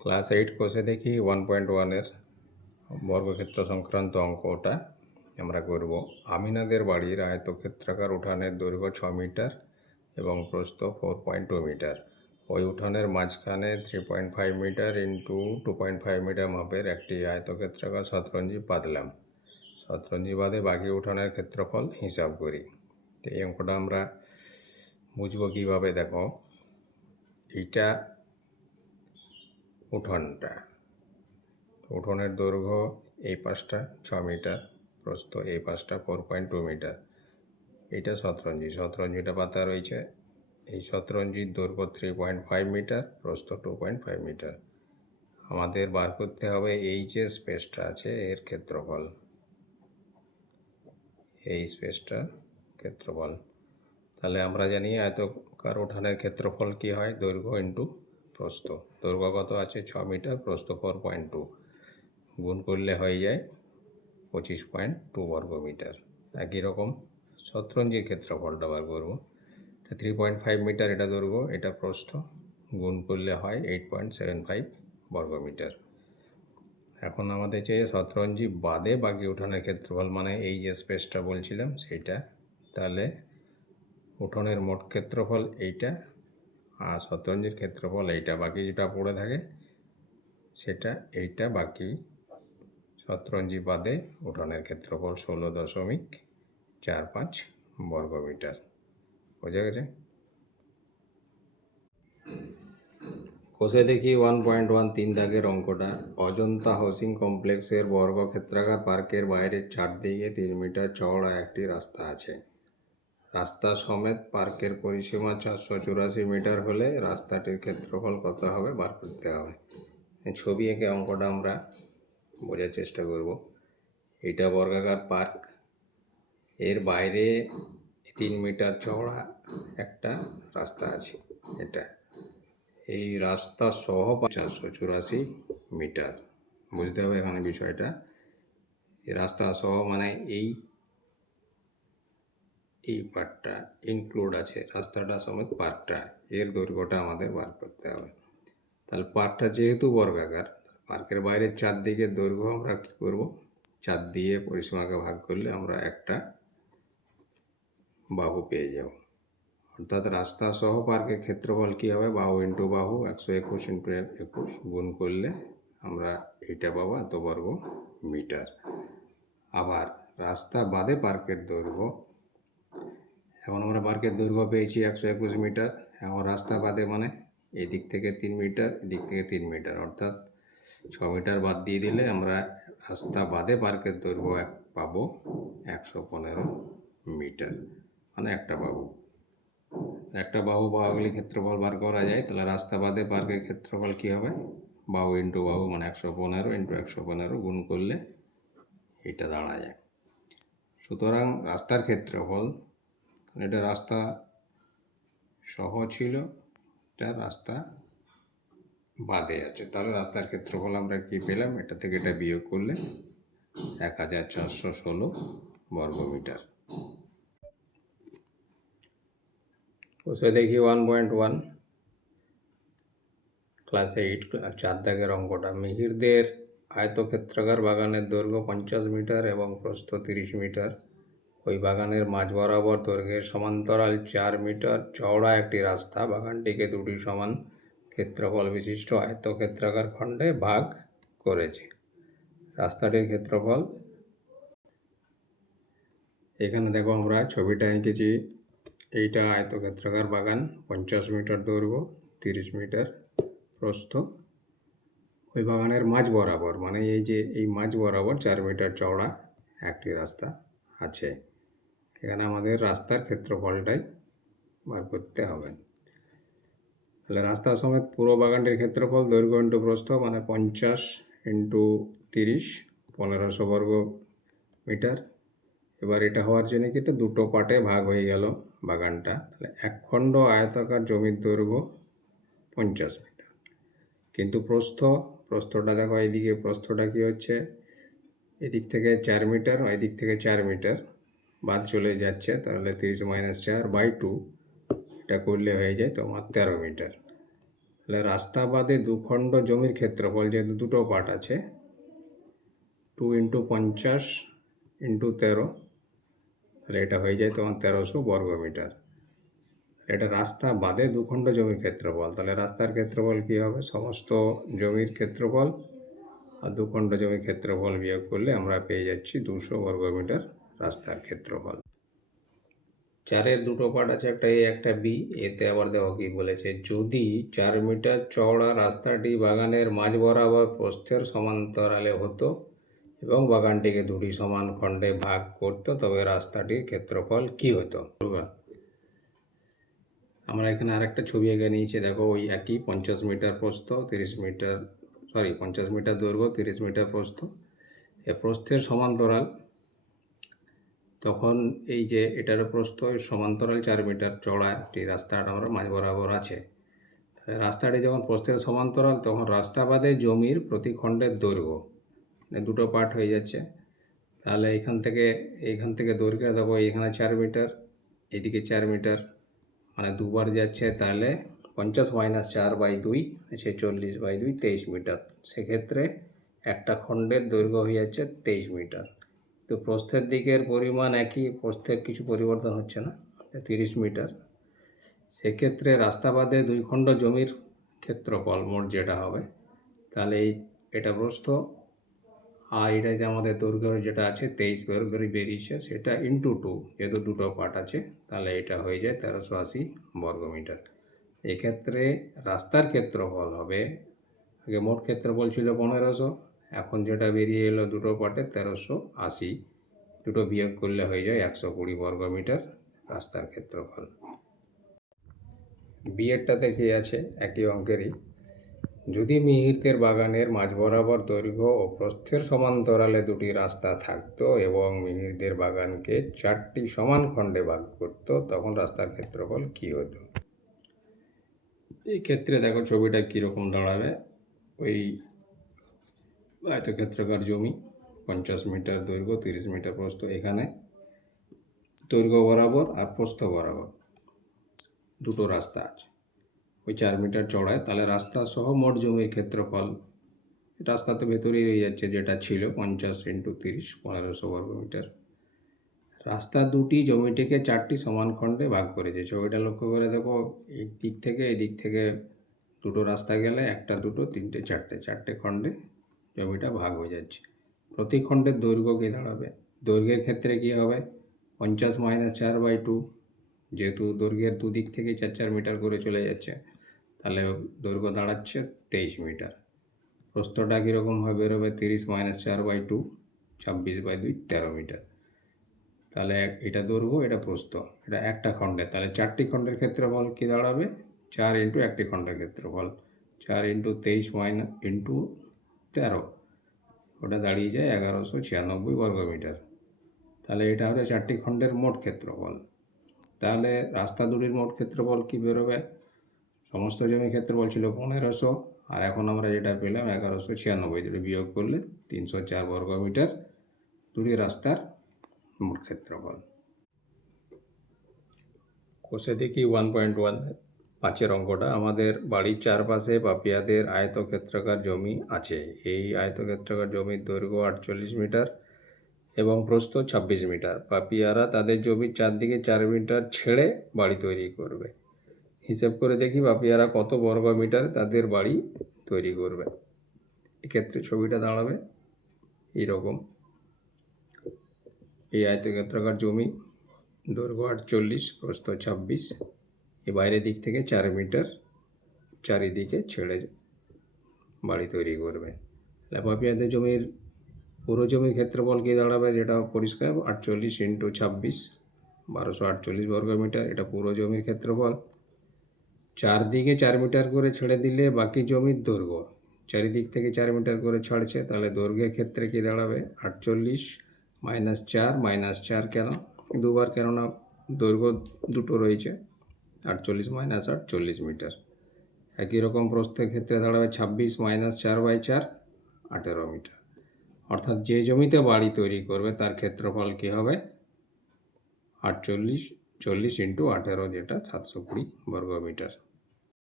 Class 8 কোর্সে দেখি 1.1-এর বর্গক্ষেত্র সংক্রান্ত অঙ্কটা আমরা করব। আমিনাদের বাড়ির আয়তক্ষেত্রাকার উঠানের দৈর্ঘ্য 6 মিটার এবং প্রস্থ 4.2 মিটার। ওই উঠানের মাঝখানে 3.5 মিটার ইন্টু 2.5 মিটার মাপের একটি আয়তক্ষেত্রাকার শতরঞ্জি পাতলাম। শতরঞ্জি বাদে বাকি উঠানের ক্ষেত্রফল হিসাব করি। তো এই অঙ্কটা আমরা বুঝবো কীভাবে, দেখো এইটা উঠোনটা, উঠোনের দৈর্ঘ্য এই পাশটা 6 মিটার, প্রস্থ এই পাশটা 4.2 মিটার। এটা শতরঞ্জিটা পাতা রয়েছে। এই শতরঞ্জির দৈর্ঘ্য 3.5 মিটার, প্রস্থ 2.5 মিটার। আমাদের বার করতে হবে এই যে স্পেসটা আছে এর ক্ষেত্রফল, এই স্পেসটার ক্ষেত্রফল। তাহলে আমরা জানি আয়তকার উঠানের ক্ষেত্রফল কি হয়, দৈর্ঘ্য ইন্টু প্রস্থ। দৈর্ঘ্য কত আছে 6 মিটার, প্রস্থ 4.2, গুণ করলে হয়ে যায় 25.2 বর্গমিটার। একই রকম শতরঞ্জির ক্ষেত্রফলটা বার করব। 3.5 মিটার এটা দৈর্ঘ্য, এটা প্রস্থ, গুণ করলে হয় 8.75 বর্গমিটার। এখন আমাদের চাই শতরঞ্জি বাদে বাকি উঠানের ক্ষেত্রফল, মানে এই যে স্পেসটা বলছিলাম সেইটা। তাহলে উঠোনের মোট ক্ষেত্রফল এইটা, আর শতরঞ্জির ক্ষেত্রফল এইটা, বাকি যেটা পড়ে থাকে সেটা এইটা। বাকি শতরঞ্জি বাদে উঠোনের ক্ষেত্রফল 16.45 বর্গমিটার। বোঝা গেছে? কোষে দেখি 1.1 3 দাগের অঙ্কটা। অজন্তা হাউসিং কমপ্লেক্সের বর্গক্ষেত্রাকার পার্কের বাইরের চারদিকে 3 মিটার চওড়া একটি রাস্তা আছে। রাস্তা সমেত পার্কের পরিসীমা 484 মিটার হলে রাস্তাটির ক্ষেত্রফল কত হবে বার করতে হবে। ছবি এঁকে অঙ্কটা আমরা বোঝার চেষ্টা করব। এটা বর্গাকার পার্ক, এর বাইরে 3 মিটার চওড়া একটা রাস্তা আছে। এটা এই রাস্তা সহ 484 মিটার। বুঝতে হবে এখানে বিষয়টা। এই রাস্তা সহ মানে এই পার্টটা ইনক্লুড আছে, রাস্তাটা সমেত পার্কটা, এর দৈর্ঘ্যটা আমাদের বার করতে হবে। তাহলে পার্কটা যেহেতু বর্গাকার, পার্কের বাইরের চারদিকের দৈর্ঘ্য আমরা কী করব, 4 দিয়ে পরিসীমাকে ভাগ করলে আমরা একটা বাহু পেয়ে যাব। অর্থাৎ রাস্তা সহ পার্কের ক্ষেত্রফল কী হবে, বাহু ইন্টু বাহু, 121 ইন্টু 21 গুণ করলে আমরা এইটা পাবো এত বর্গ মিটার। আবার রাস্তা বাদে পার্কের দৈর্ঘ্য, এখন আমরা পার্কের দৈর্ঘ্য পেয়েছি 121 মিটার। এখন রাস্তা বাদে মানে এদিক থেকে 3 মিটার, এদিক থেকে 3 মিটার, অর্থাৎ 6 মিটার বাদ দিয়ে দিলে আমরা রাস্তা বাদে পার্কের দৈর্ঘ্য পাবো 115 মিটার, মানে একটা বাহু। একটা বাহুগুলি ক্ষেত্রফল বার করা যায়। তাহলে রাস্তা বাদে পার্কের ক্ষেত্রফল কী হবে, বাহু ইন্টু বাহু মানে 115 ইন্টু 115 গুণ করলে এটা দাঁড়া যায়। সুতরাং রাস্তার ক্ষেত্রফল, এটা রাস্তা সহ ছিল, এটা রাস্তা বাদে আছে, তাহলে রাস্তার ক্ষেত্রফল আমরা কি পেলাম, এটা থেকে এটা বিয়োগ করলে 1416 বর্গমিটার। কোষে দেখি 1.1 ক্লাস 8 4 দাগের অঙ্কটা। মিহিরদের আয়তক্ষেত্রাকার বাগানের দৈর্ঘ্য 50 মিটার এবং প্রস্থ 30 মিটার। ওই বাগানের মাঝ বরাবর দৈর্ঘ্যের সমান্তরাল 4 মিটার চওড়া একটি রাস্তা বাগানটিকে দুটি সমান ক্ষেত্রফল বিশিষ্ট আয়তক্ষেত্রাকার খণ্ডে ভাগ করেছে। রাস্তাটির ক্ষেত্রফল, এখানে দেখো আমরা ছবিটা এঁকেছি। এইটা আয়তক্ষেত্রাকার বাগান, 50 মিটার দৈর্ঘ্য, 30 মিটার প্রস্থ। ওই বাগানের মাঝ বরাবর মানে এই মাঝ বরাবর 4 মিটার চওড়া একটি রাস্তা আছে। এখানে আমাদের রাস্তার ক্ষেত্রফলটাই বার করতে হবে। তাহলে রাস্তা সমেত পুরো বাগানটির ক্ষেত্রফল দৈর্ঘ্য ইন্টু প্রস্থ মানে 50 ইন্টু 30, 1500 বর্গ মিটার। এবার এটা হওয়ার জন্য কি এটা দুটো পার্টে ভাগ হয়ে গেল বাগানটা। তাহলে এক খণ্ড আয়তাকার জমির দৈর্ঘ্য 50 মিটার, কিন্তু প্রস্থটা দেখো, এইদিকে প্রস্থটা কি হচ্ছে, এদিক থেকে 4 মিটার, এদিক থেকে 4 মিটার বাদ চলে যাচ্ছে। তাহলে 30 - 4/2 এটা করলে হয়ে যায় তোমার 13 মিটার। তাহলে রাস্তা বাদে দুখণ্ড জমির ক্ষেত্রফল, যেহেতু দুটো পার্ট আছে, 2 × 50 × 13, তাহলে এটা হয়ে যায় তোমার 1300 বর্গমিটার। এটা রাস্তা বাদে দুখণ্ড জমির ক্ষেত্রফল। তাহলে রাস্তার ক্ষেত্রফল কী হবে? সমস্ত জমির ক্ষেত্রফল আর দুখণ্ড জমির ক্ষেত্রফল বিয়োগ করলে আমরা পেয়ে যাচ্ছি 200 বর্গমিটার রাস্তার ক্ষেত্রফল। 4-এর দুটো পার্ট আছে, একটা এ একটা বি। এতে আবার দেখো কি বলেছে, যদি 4 মিটার চওড়া রাস্তাটি বাগানের মাঝ বরাবর প্রস্থের সমান্তরালে হতো এবং বাগানটিকে দুটি সমান খণ্ডে ভাগ করত, তবে রাস্তাটির ক্ষেত্রফল কি হতো? আমরা এখানে আরেকটা ছবি এঁকে নিয়েছি, দেখো ওই একই 50 মিটার প্রস্থ 50 মিটার দৈর্ঘ্য 30 মিটার প্রস্থ। এ প্রস্থের সমান্তরাল, তখন এই যে এটার প্রস্থ সমান্তরাল 4 মিটার চওড়া একটি রাস্তাটা আমরা মাঝ বরাবর আছে। তাহলে রাস্তাটি যখন প্রস্থের সমান্তরাল, তখন রাস্তা বাদে জমির প্রতি খণ্ডের দৈর্ঘ্য, দুটো পার্ট হয়ে যাচ্ছে। তাহলে এইখান থেকে দৈর্ঘ্য দেবো, এখানে 4 মিটার, এদিকে 4 মিটার, মানে দুবার যাচ্ছে। তাহলে 50 - 4/2 আছে 40/2, 23 মিটার। সেক্ষেত্রে একটা খণ্ডের দৈর্ঘ্য হয়ে যাচ্ছে 23 মিটার। তো প্রস্থের দিকের পরিমাণ একই, প্রস্থের কিছু পরিবর্তন হচ্ছে না, 30 মিটার। সেক্ষেত্রে রাস্তা বাদে দুই খণ্ড জমির ক্ষেত্রফল মোট যেটা হবে, তাহলে এটা প্রস্থ আর এটা যে আমাদের দৈর্ঘ্য যেটা আছে 23 বেরিয়েছে, সেটা × 2, যেহেতু দুটো পার্ট আছে, তাহলে এটা হয়ে যায় 1380 বর্গমিটার। এক্ষেত্রে রাস্তার ক্ষেত্রফল হবে, আগে মোট ক্ষেত্রফল ছিল 1500, এখন যেটা বেরিয়ে এলো দুটো পার্টে 1380, দুটো বিয়োগ করলে হয়ে যায় 120 বর্গমিটার রাস্তার ক্ষেত্রফল। বিয়েরটাতে কি আছে, একই অঙ্কেরই, যদি মিহিরদের বাগানের মাঝ বরাবর দৈর্ঘ্য ও প্রস্থের সমান্তরালে দুটি রাস্তা থাকতো এবং মিহিরদের বাগানকে 4টি সমান খণ্ডে ভাগ করত, তখন রাস্তার ক্ষেত্রফল কী হতো? এই ক্ষেত্রে দেখো ছবিটা কীরকম দাঁড়াবে। ওই আয়তক্ষেত্রাকার জমি, 50 মিটার দৈর্ঘ্য 30 মিটার প্রস্থ, এখানে দৈর্ঘ্য বরাবর আর প্রস্থ বরাবর দুটো রাস্তা আছে, ওই 4 মিটার চওড়ায়। তাহলে রাস্তা সহ মোট জমির ক্ষেত্রফল, রাস্তা তো ভেতরেই রয়ে যাচ্ছে, যেটা ছিল 50 × 30, 1500 বর্গমিটার। রাস্তা দুটি জমিটিকে 4টি সমান খণ্ডে ভাগ করেছে। ছবিটা লক্ষ্য করে দেখো, এই দিক থেকে দুটো রাস্তা গেলে 1, 2, 3, 4টে খণ্ডে জমিটা ভাগ হয়ে যাচ্ছে। প্রতি খণ্ডের দৈর্ঘ্য কী দাঁড়াবে? দৈর্ঘ্যের ক্ষেত্রে কী হবে? 50 - 4/2, যেহেতু দৈর্ঘ্যের দুদিক থেকে 4 মিটার করে চলে যাচ্ছে, তাহলে দৈর্ঘ্য দাঁড়াচ্ছে 23 মিটার। প্রস্থটা কীরকমভাবে বেরোবে? 30 - 4/2, 26/2, 13 মিটার। তাহলে এটা দৈর্ঘ্য, এটা প্রস্থ, এটা একটা খণ্ডে। তাহলে 4টি খণ্ডের ক্ষেত্রফল কী দাঁড়াবে? 4 × একটি খণ্ডের ক্ষেত্রফল, 4 × 23 × 13, ওটা দাঁড়িয়ে যায় 1196 বর্গমিটার। তাহলে এটা হচ্ছে 4টি খণ্ডের মোট ক্ষেত্রফল। তাহলে রাস্তা দুটির মোট ক্ষেত্রফল কী বেরোবে? সমস্ত জমির ক্ষেত্রফল ছিল 1500, আর এখন আমরা যেটা পেলাম 1196, দুটো বিয়োগ করলে 304 বর্গমিটার দুটি রাস্তার মোট ক্ষেত্রফল। কোষে দেখি 1.1, 5-এর অঙ্কটা, আমাদের বাড়ির চারপাশে পাপিয়াদের আয়তক্ষেত্রাকার জমি আছে। এই আয়তক্ষেত্রাকার জমির দৈর্ঘ্য 48 মিটার এবং প্রস্থ 26 মিটার। পাপিয়ারা তাদের জমির চারদিকে 4 মিটার ছেড়ে বাড়ি তৈরি করবে। হিসেব করে দেখি পাপিয়ারা কত বর্গমিটার তাদের বাড়ি তৈরি করবে। এক্ষেত্রে ছবিটা দাঁড়াবে এইরকম, এই আয়তক্ষেত্রাকার জমি, দৈর্ঘ্য 48, প্রস্থ 26, এই বাইরের দিক থেকে 4 মিটার চারিদিকে ছেড়ে বাড়ি তৈরি করবে। পাপিয়াদের জমির পুরো জমির ক্ষেত্রফল কী দাঁড়াবে? যেটা পরিষ্কার, 48 × 26, 1248 বর্গমিটার, এটা পুরো জমির ক্ষেত্রফল। চারদিকে 4 মিটার করে ছেড়ে দিলে বাকি জমির দৈর্ঘ্য, চারিদিক থেকে 4 মিটার করে ছাড়ছে, তাহলে দৈর্ঘ্যের ক্ষেত্রে কী দাঁড়াবে? 48 - 4 - 4 কেন দুবার? কেননা দৈর্ঘ্য দুটো রয়েছে, 48 - 8, 40 মিটার। একই রকম প্রস্থের ক্ষেত্রে দাঁড়াবে 26 - 4/4, 18 মিটার। অর্থাৎ যে জমিতে বাড়ি তৈরি করবে তার ক্ষেত্রফল কী হবে? 40 × 18, যেটা 720 বর্গমিটার।